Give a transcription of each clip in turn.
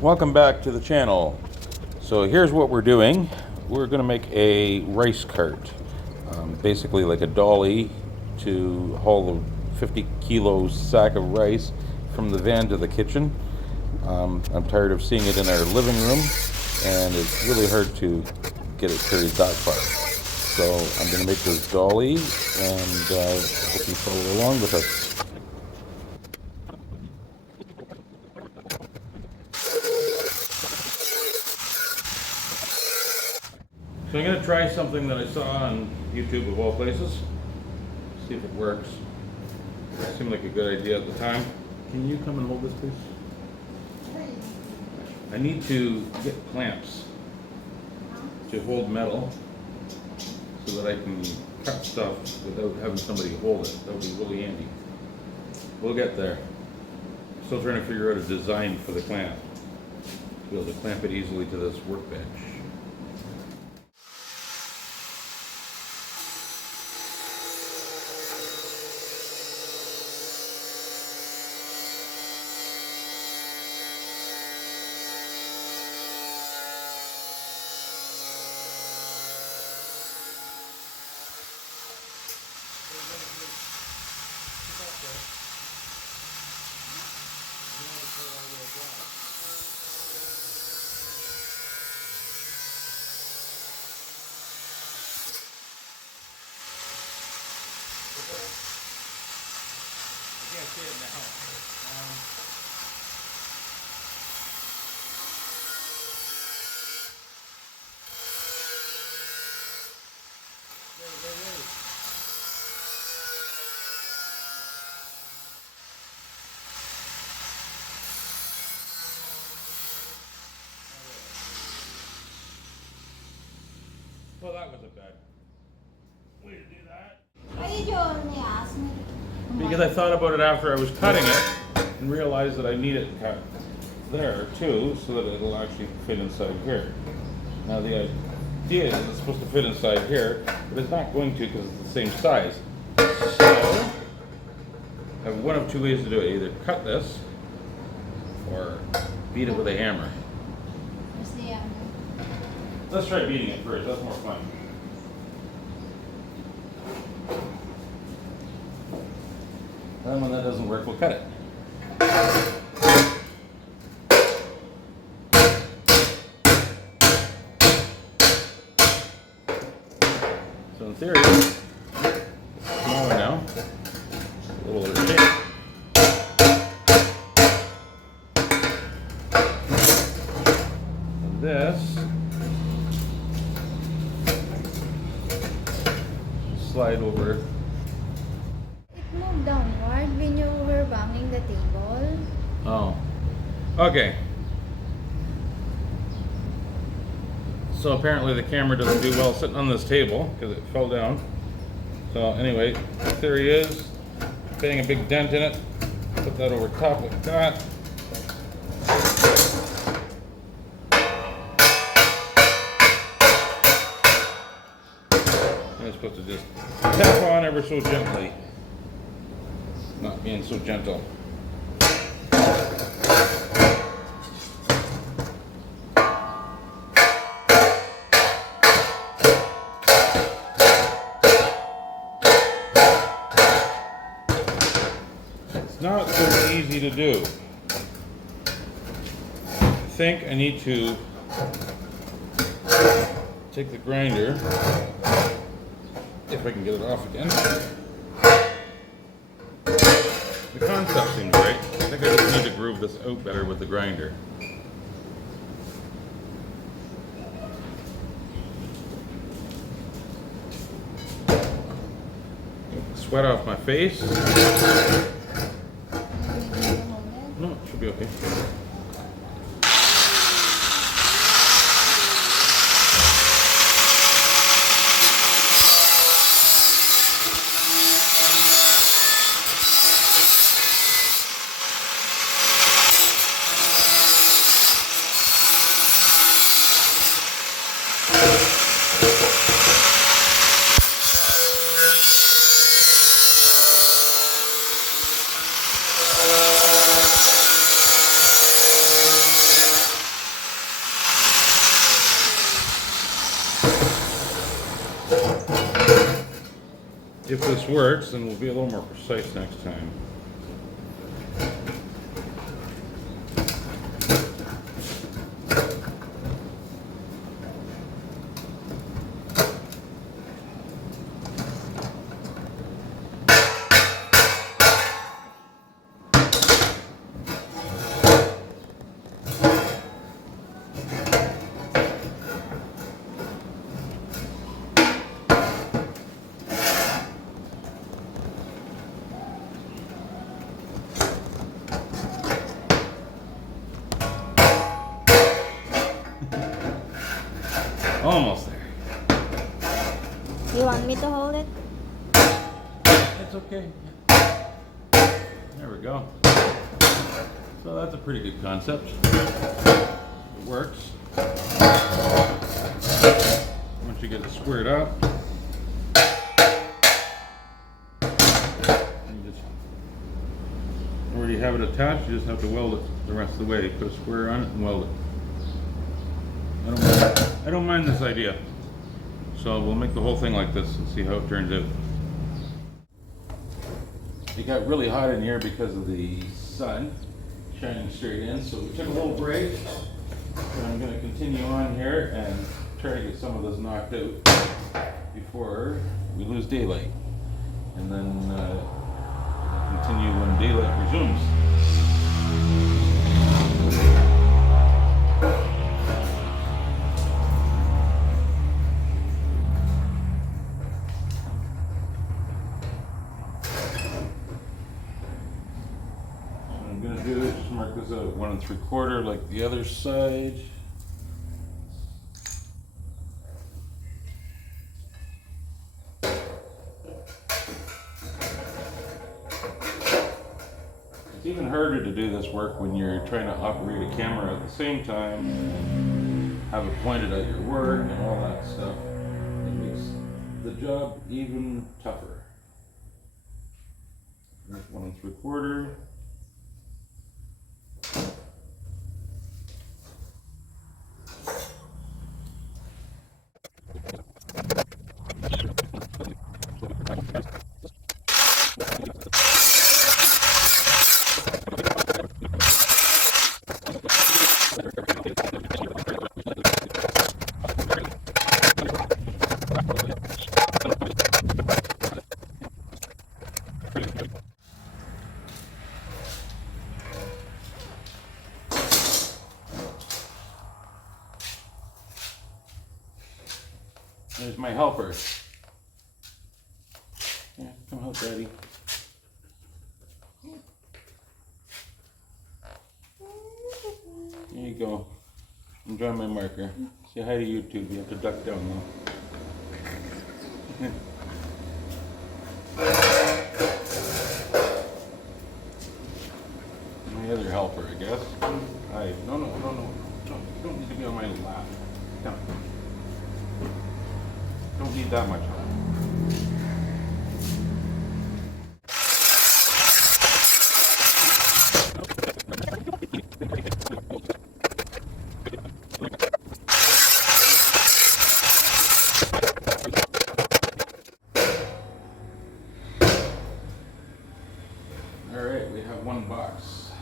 Welcome back to the channel. So here's what we're doing. We're going to make a rice cart, basically like a dolly to haul the 50 kilo sack of rice from the van to the kitchen. I'm tired of seeing it in our living room, and it's really hard to get it carried that far. So I'm going to make this dolly, and hope you follow along with us. So I'm going to try something that I saw on YouTube of all places. See if it works. It seemed like a good idea at the time. Can you come and hold this, please? I need to get clamps to hold metal so that I can cut stuff without having somebody hold it. That would be really handy. We'll get there. Still trying to figure out a design for the clamp to be able to clamp it easily to this workbench. I can't see it now. Well, that was a bad way to do that. Why did you only ask me? Because I thought about it after I was cutting it and realized that I need it cut there too, so that it'll actually fit inside here. Now the idea is it's supposed to fit inside here, but it's not going to because it's the same size. So I have one of two ways to do it. Either cut this or beat it with a hammer. Where's the hammer? Let's try beating it first, that's more fun. And when that doesn't work, we'll cut it. So in theory, it's smaller now, a little over shape. And this, slide over. It moved downward when you were banging the table. Oh, okay. So apparently the camera doesn't do well sitting on this table because it fell down. So anyway, the theory is getting a big dent in it, put that over top like that. And it's supposed to just tap on ever so gently. Not being so gentle. It's not so easy to do. I think I need to take the grinder, if I can get it off again. The concept seems right. I think I just need to groove this out better with the grinder. Sweat off my face. No, it should be okay. if this works, then we'll be a little more precise next time. Almost there. You want me to hold it? It's okay. There we go. So that's a pretty good concept. It works. Once you get it squared up, you just already have it attached. You just have to weld it the rest of the way. Put a square on it and weld it. I don't mind this idea. So we'll make the whole thing like this and see how it turns out. It got really hot in here because of the sun shining straight in, so we took a little break. And I'm going to continue on here and try to get some of this knocked out before we lose daylight. And then continue when daylight resumes. I'm going to do is just mark this out 1 3/4 like the other side. It's even harder to do this work when you're trying to operate a camera at the same time and have it pointed at your work and all that stuff. It makes the job even tougher. Here's 1 3/4. There's my helper. Yeah, come help Daddy. There you go. Enjoy my marker. Say hi to YouTube. You have to duck down though. My other helper, I guess. Hi. No. You don't need to be on my lap. Come. Don't need that much help. Alright, we have 1 box.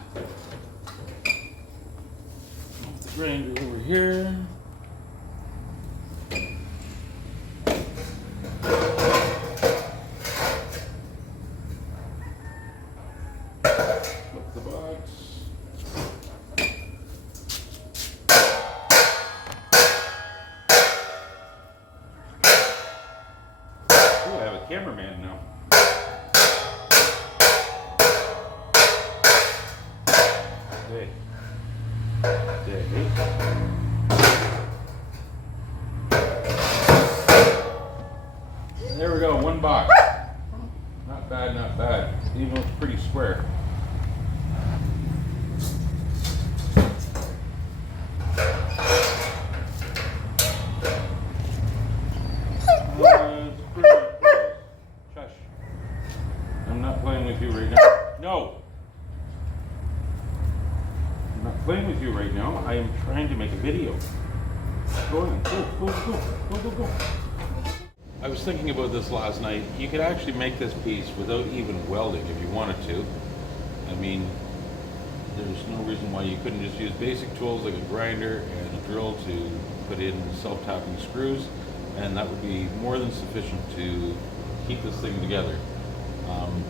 The grinder over here. Flip the box. Oh, I have a cameraman now. Hey. There we go, 1 box. Not bad, not bad. Even looks pretty square. It's pretty close. Shush. I'm not playing with you right now. No! I'm not playing with you right now. I am trying to make a video. Go on, go. I was thinking about this last night. You could actually make this piece without even welding if you wanted to. I mean, there's no reason why you couldn't just use basic tools like a grinder and a drill to put in self-tapping screws, and that would be more than sufficient to keep this thing together.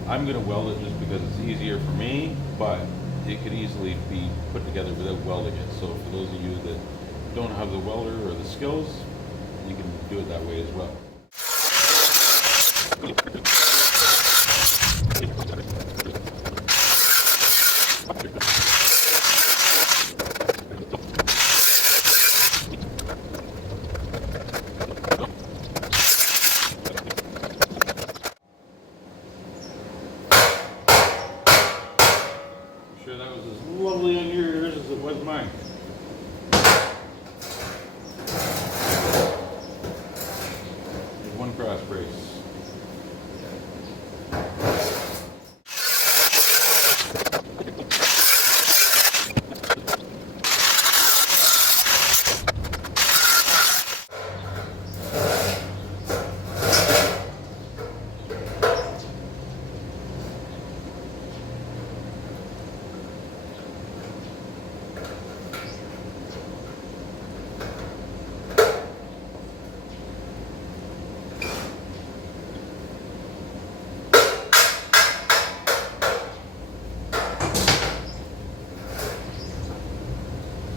I'm going to weld it just because it's easier for me, but it could easily be put together without welding it. So for those of you that don't have the welder or the skills, you can do it that way as well. Sure that was as lovely on your ears as it was mine. There's one cross brace.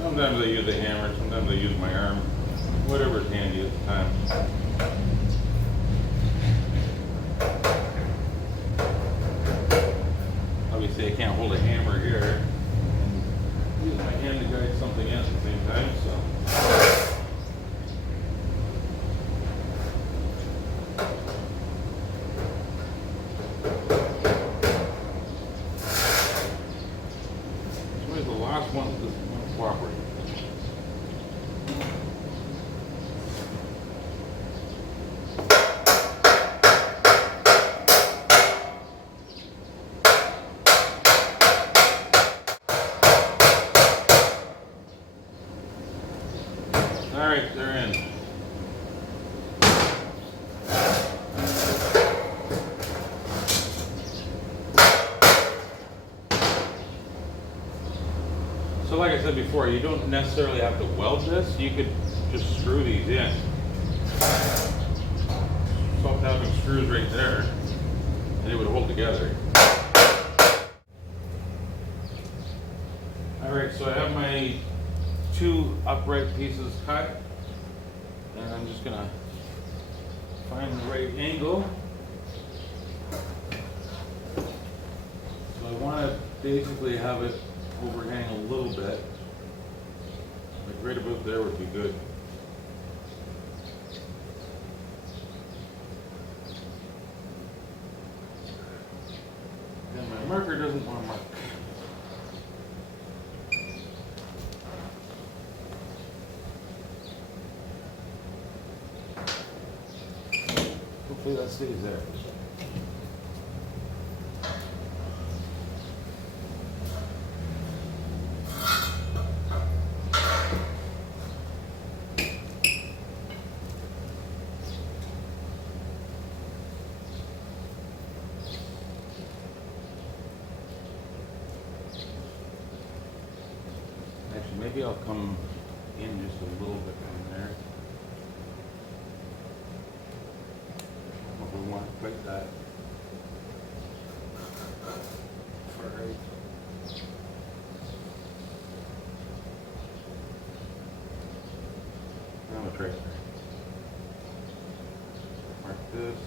Sometimes I use a hammer, sometimes I use my arm, whatever's handy at the time. Obviously I can't hold a hammer here and use my hand to guide something else at the same time, so. This the last one that doesn't cooperate. All right, they're in. So like I said before, you don't necessarily have to weld this. You could just screw these in. Self-tapping screws right there, and it would hold together. All right, so I have my 2 upright pieces cut, and I'm just gonna find the right angle. So I want to basically have it overhang a little bit, like right about there would be good. And my marker doesn't want to mark. Hopefully that stays there. Actually, maybe I'll come in just a little bit from there. If we want quite that far right. I'm a tracer. Mark this.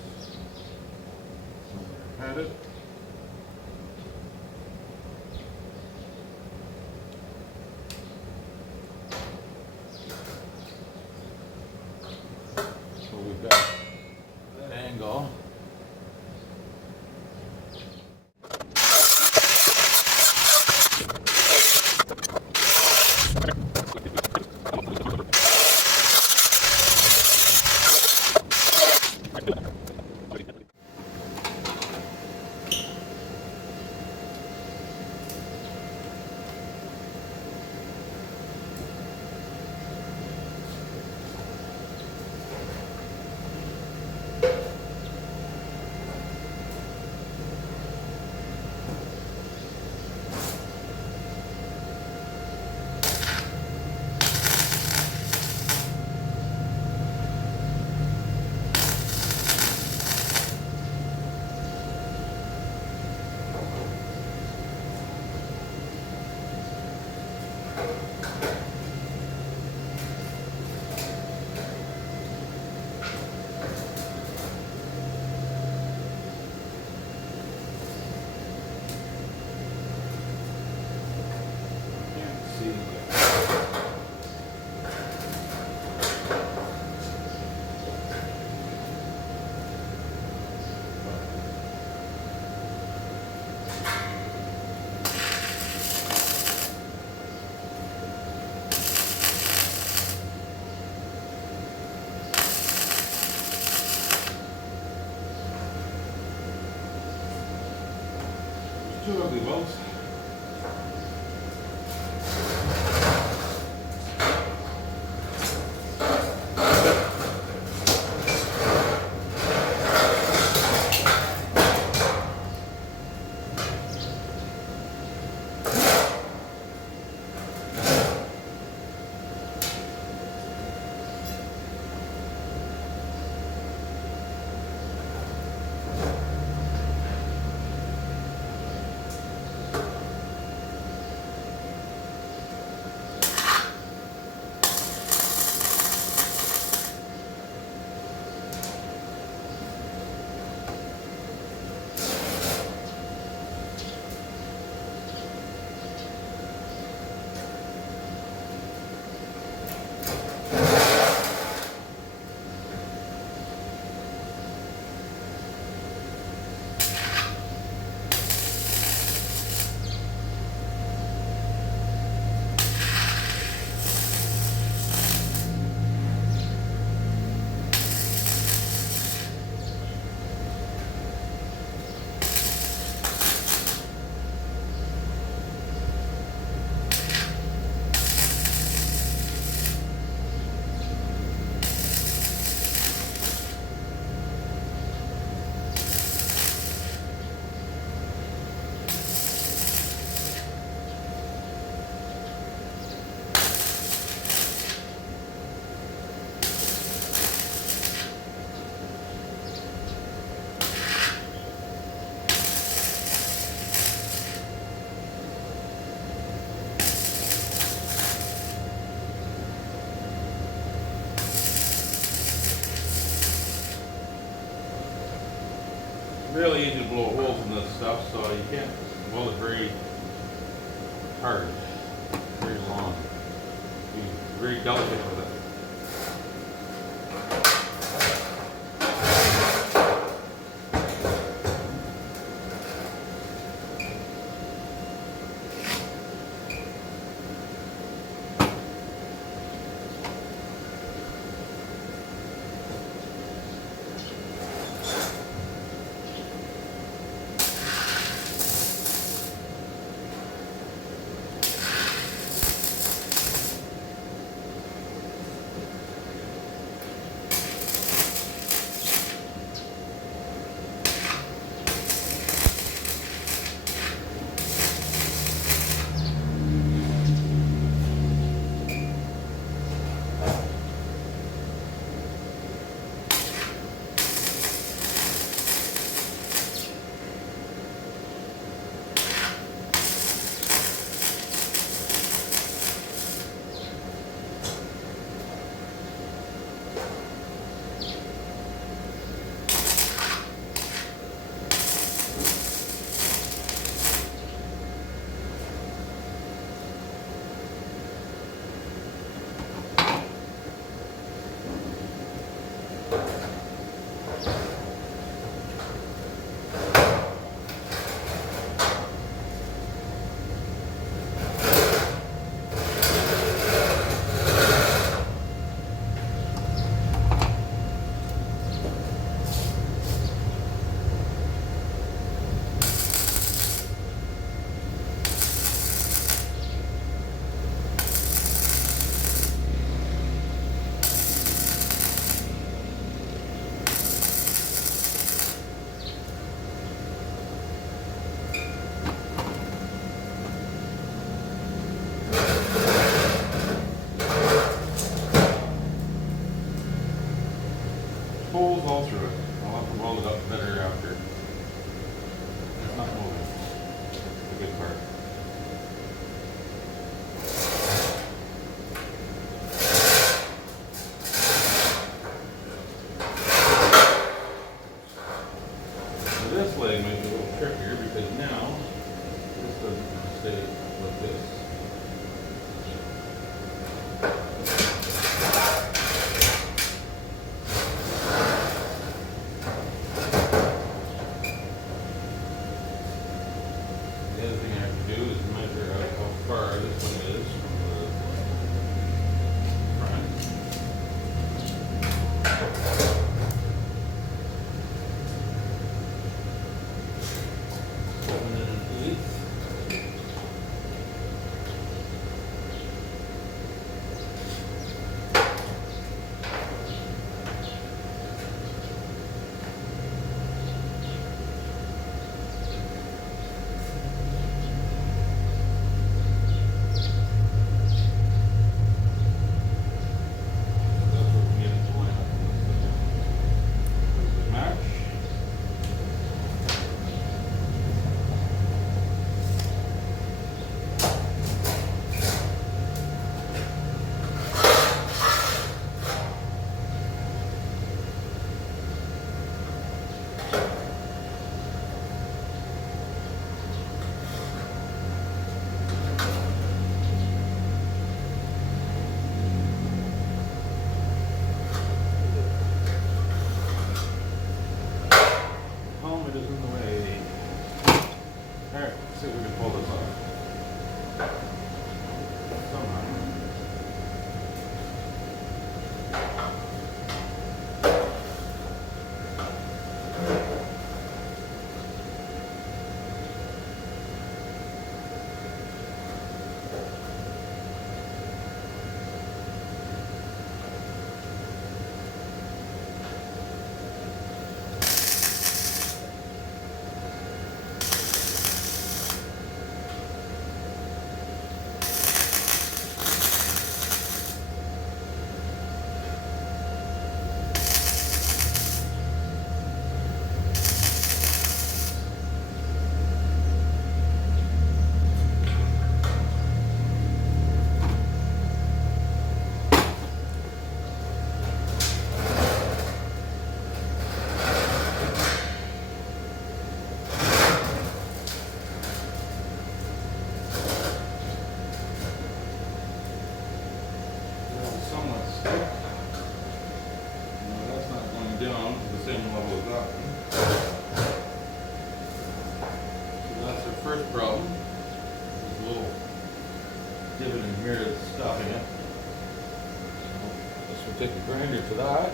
Had it. So we've got that angle. ugly bugs. Really easy to blow holes in this stuff, so you can't weld it very hard, very long. Be very delicate with it. somewhat stiff. No, that's not going down to the same level as that one. So that's our first problem. There's a little divot in here that's stopping it. So this will take the grinder to that.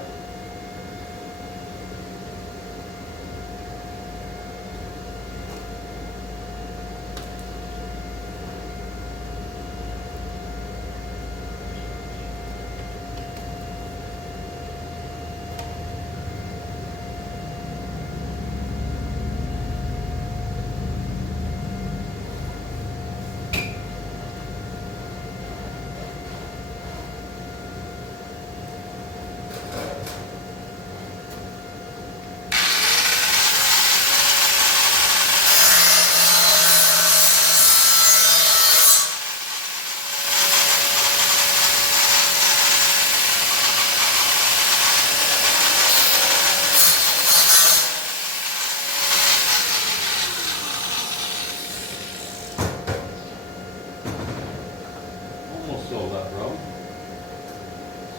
Almost solved that problem.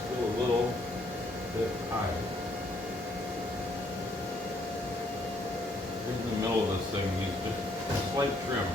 Still a little bit high. Right in the middle of this thing needs just a slight trim.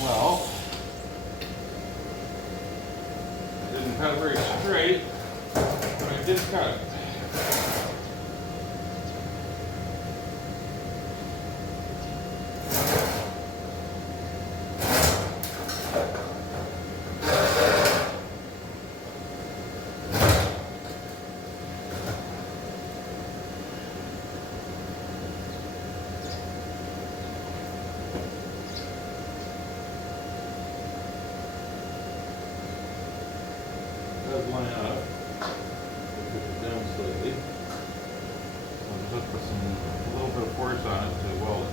Well, I didn't cut it very straight, but I did cut it. Does line up. Push it down slightly. I'll just put a little bit of force on it to weld it.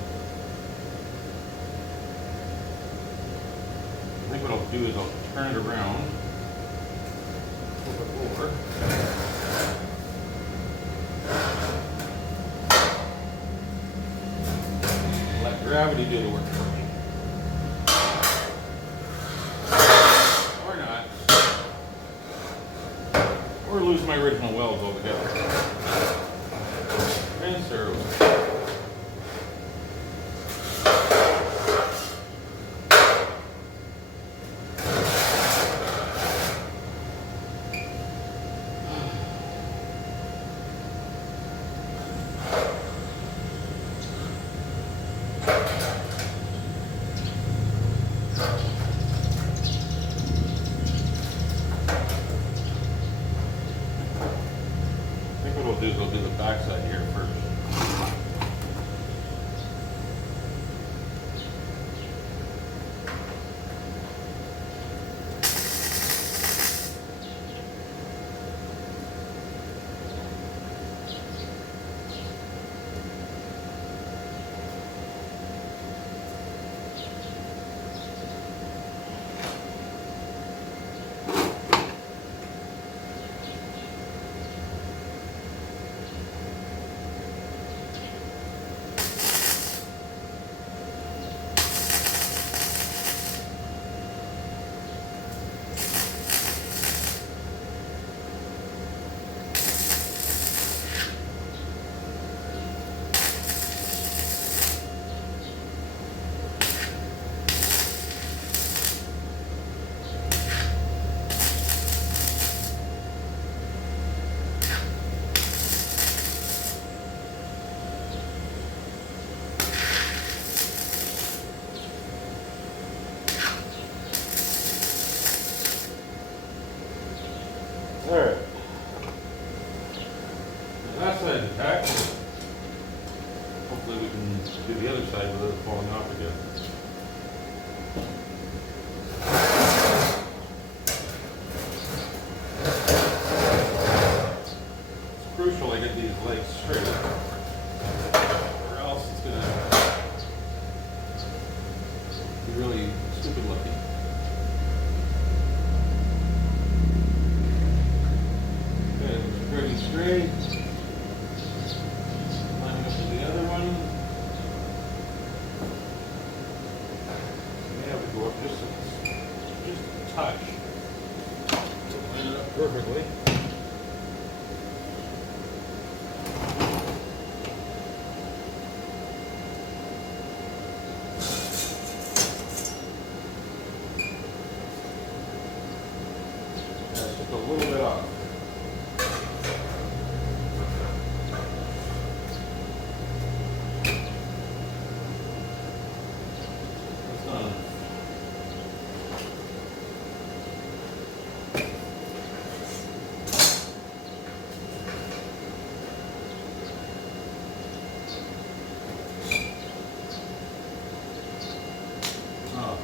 I think what I'll do is I'll turn it around, flip it over. Let gravity do the work for me. Or not. Or lose my original welds altogether. And serve. do the other side without it falling off again. It's crucial I get these legs straight, or else it's going to be really stupid looking. Okay, it's pretty straight. Line it up with the other one. Yeah, we go up just a touch. Line it up perfectly. Yeah, it's just a little bit off. That's not enough. Oh,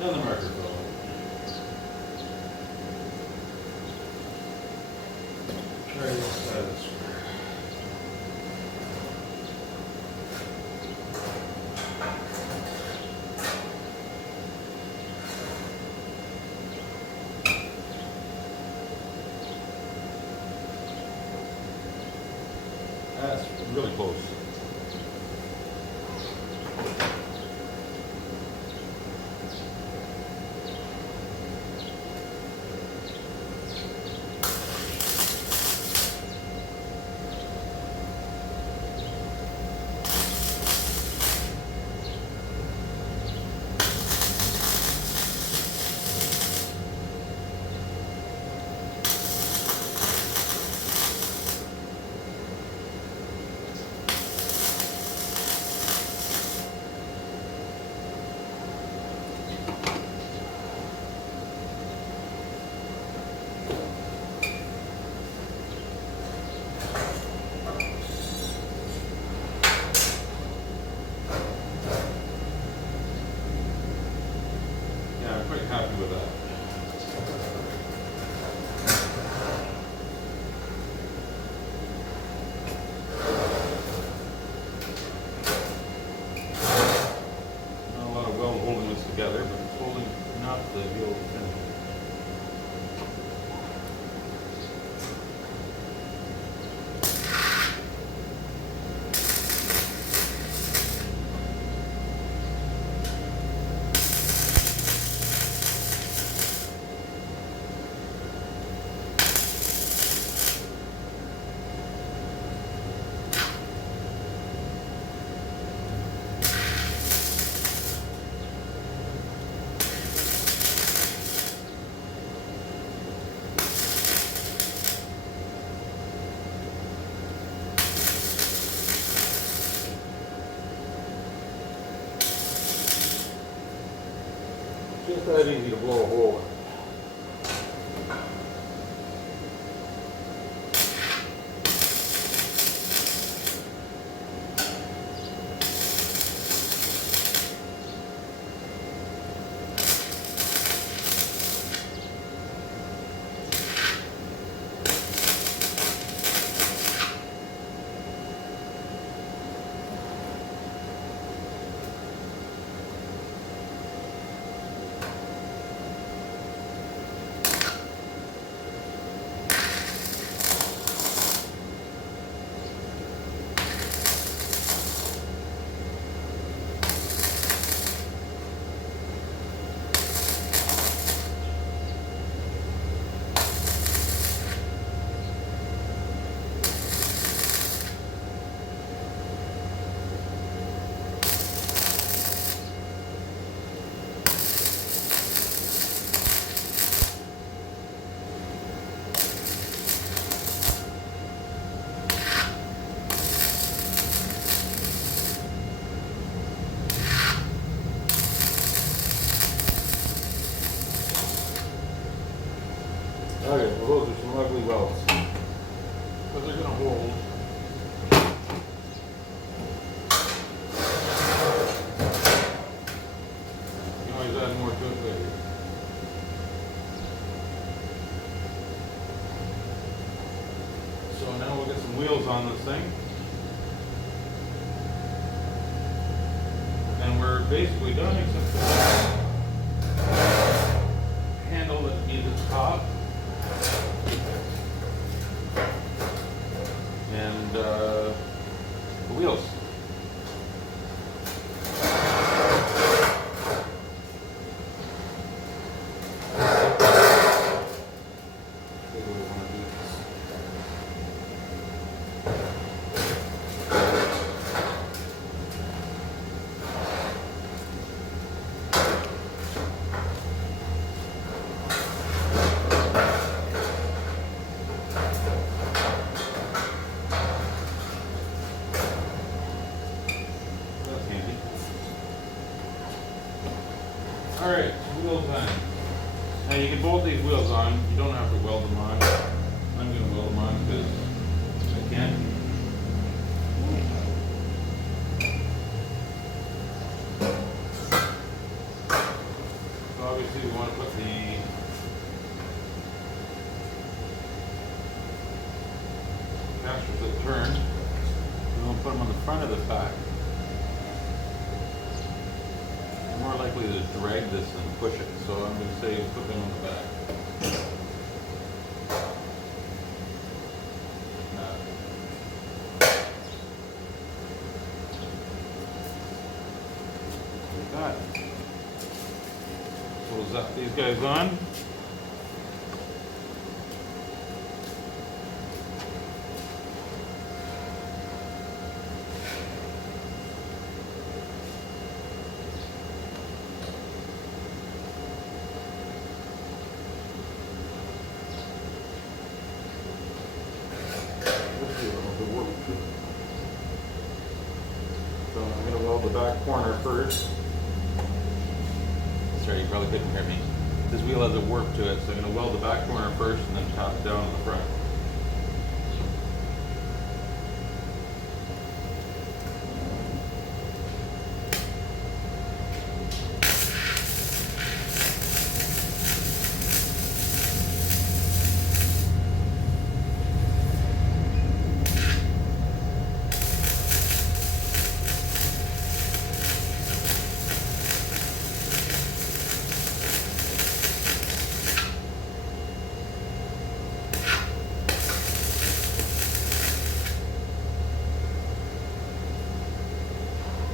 now the marker fell. Try this side of the square. That's really close. Yeah, I'm quite happy with that. Not a lot of weld holding this together, but it's holding enough to be able to finish it. Just that easy to blow a hole in. basically done except for the handle that needs its top. And the wheels. Alright, wheel time. Now you can bolt these wheels on. You don't have to weld them on. I'm going to weld them on because I can. So obviously we want to put the casters that turn. We want to put them on the front of the back. More likely to drag this than push it, so I'm going to say put them on the back. Like that. So we'll zap these guys on. So I'm going to weld the back corner first. Sorry, you probably couldn't hear me. This wheel has a warp to it, so I'm going to weld the back corner first and then top it down on the front.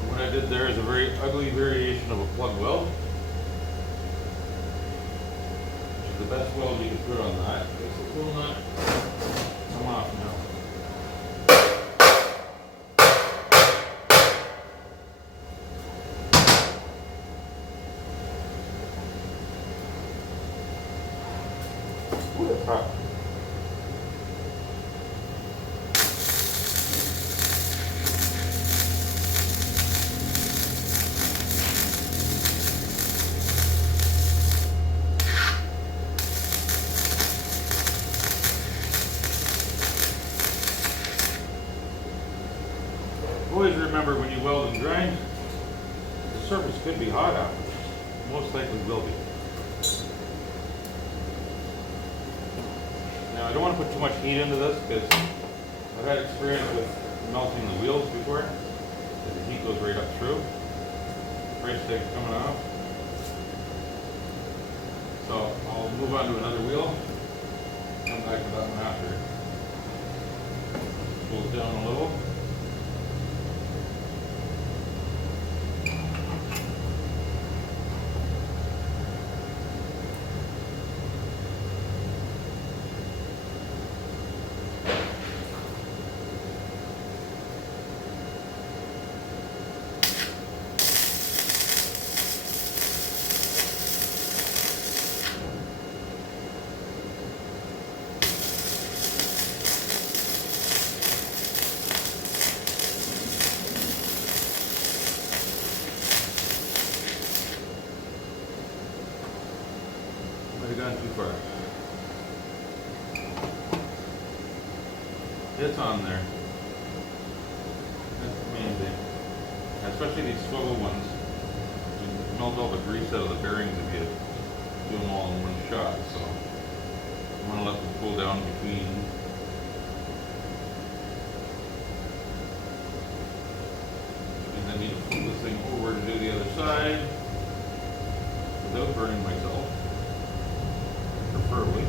What I did there is a very ugly variation of a plug weld, which is the best weld you can put on that. This will not come off now. Ooh, that's hot. Always remember when you weld and grind, the surface could be hot out. Most likely will be. Now I don't want to put too much heat into this because I've had experience with melting the wheels before. The heat goes right up through. Price tag's coming off. So I'll move on to another wheel. Come back to that one after. Pulls down a little. Might have gone too far. It's on there. That's the main thing. Especially these swivel ones. You melt all the grease out of the bearings if you do them all in one shot. So you want to let them cool down between. And then I need to flip this thing over to do the other side without burning myself, preferably.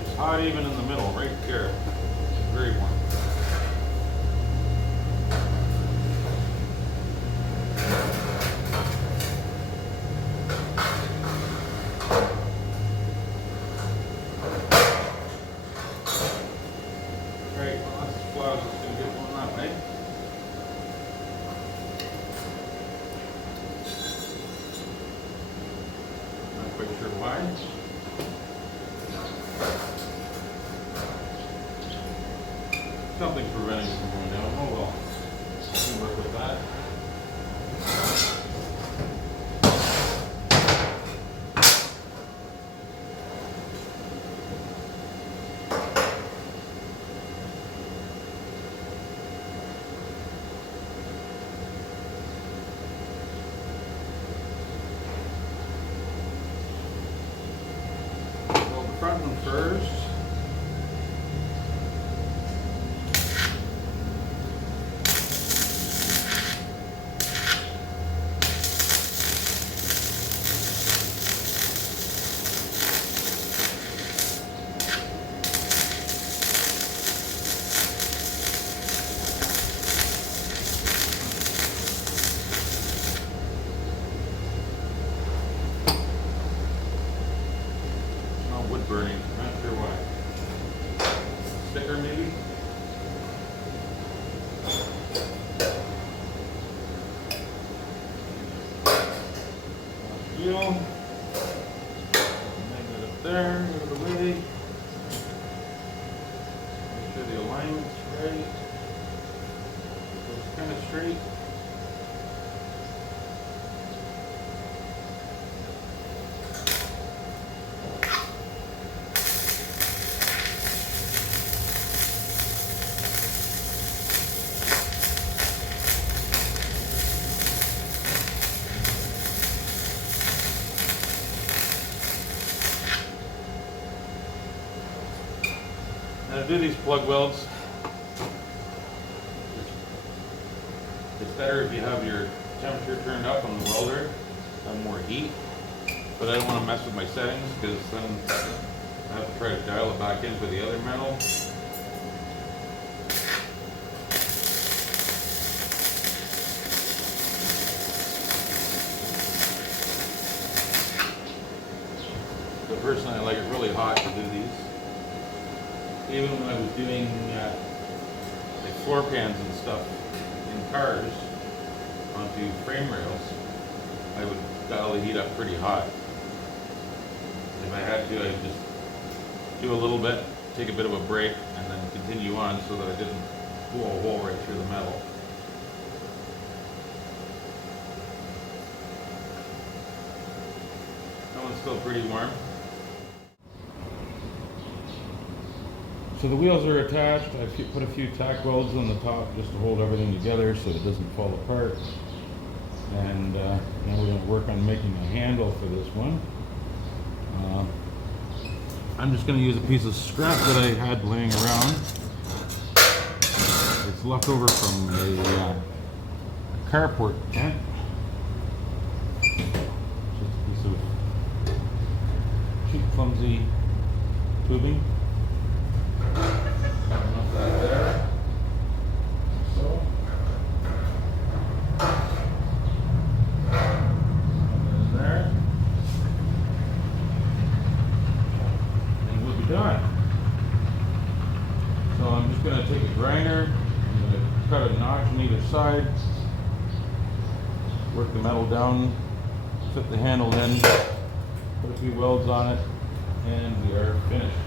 It's hot even in the middle, right there. It's very warm. Right, well, that's the flowers that's going to get one that way. Not quite sure why. Something's preventing it from going down. Oh well, we can work with that. So the front one first. Wood burning, not sure why. Sticker maybe? Steel. Magnet up there, out of the way. Make sure the alignment's right. So it's kind of straight. Now to do these plug welds, it's better if you have your temperature turned up on the welder, have more heat. But I don't want to mess with my settings because then I have to try to dial it back in for the other metal. So personally, I like it really hot to do these. Even when I was doing like floor pans and stuff in cars onto frame rails, I would dial the heat up pretty hot. If I had to, I'd just do a little bit, take a bit of a break, and then continue on so that I didn't blow a hole right through the metal. That one's still pretty warm. So the wheels are attached. I put a few tack welds on the top just to hold everything together so it doesn't fall apart. And now we're going to work on making a handle for this one. I'm just going to use a piece of scrap that I had laying around. It's left over from a carport tent. Just a piece of cheap, clumsy tubing. Done. So I'm just going to take a grinder, I'm going to cut a notch on either side, work the metal down, fit the handle in, put a few welds on it, and we are finished.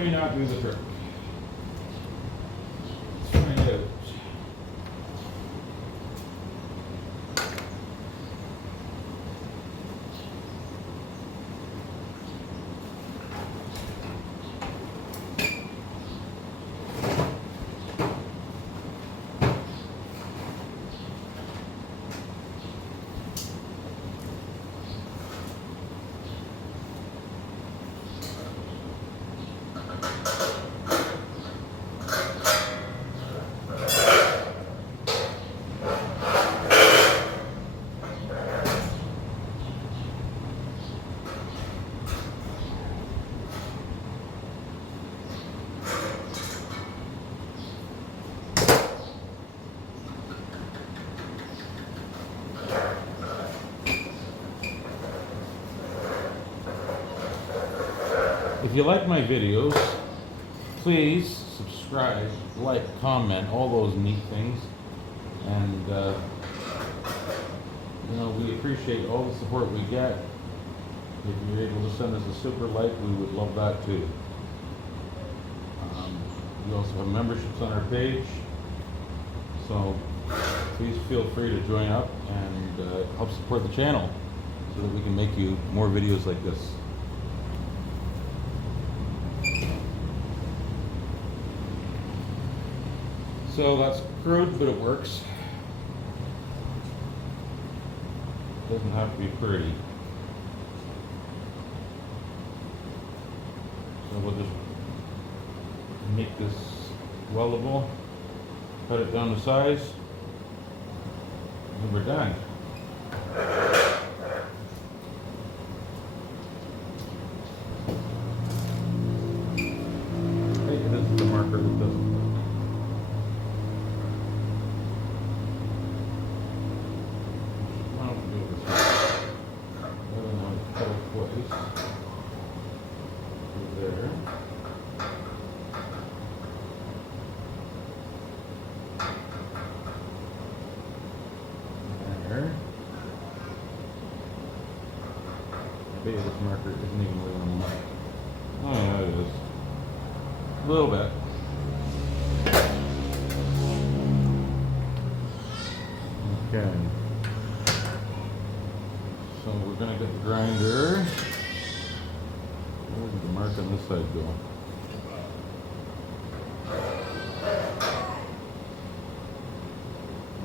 may not do the trick. Let's find out. If you like my videos, please subscribe, like, comment, all those neat things. And, you know, we appreciate all the support we get. If you're able to send us a super like, we would love that too. We also have memberships on our page. So please feel free to join up and help support the channel so that we can make you more videos like this. So that's crude, but it works. Doesn't have to be pretty. So we'll just make this weldable, cut it down to size, and we're done. Hey, this is the marker that doesn't work. I bet you this marker isn't even really on the mic. Oh yeah, it is. A little bit. Okay. So we're gonna get the grinder. Where did the mark on this side go?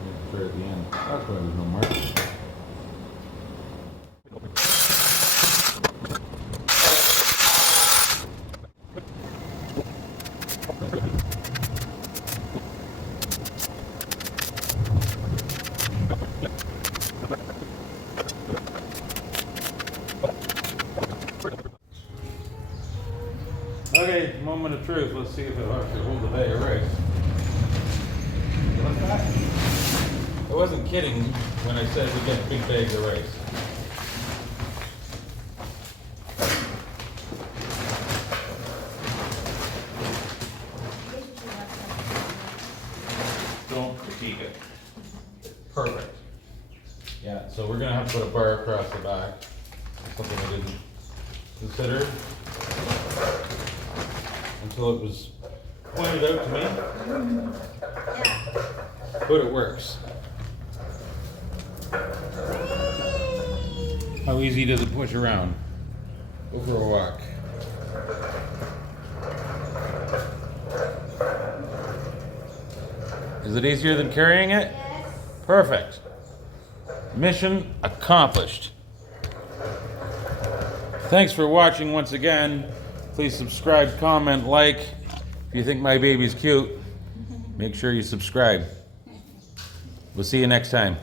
It's right at the end. That's why there's no mark. Okay, moment of truth. Let's see if it'll actually hold the bag of rice. You like that? I wasn't kidding when I said we get big bags of rice. Don't critique it. Perfect. Yeah, so we're gonna have to put a bar across the back. Something I didn't consider until it was pointed out to me. Yeah. But it works. How easy does it push around? Go for a walk. Is it easier than carrying it? Yes. Perfect. Mission accomplished. Thanks for watching once again. Please subscribe, comment, like. If you think my baby's cute, make sure you subscribe. We'll see you next time.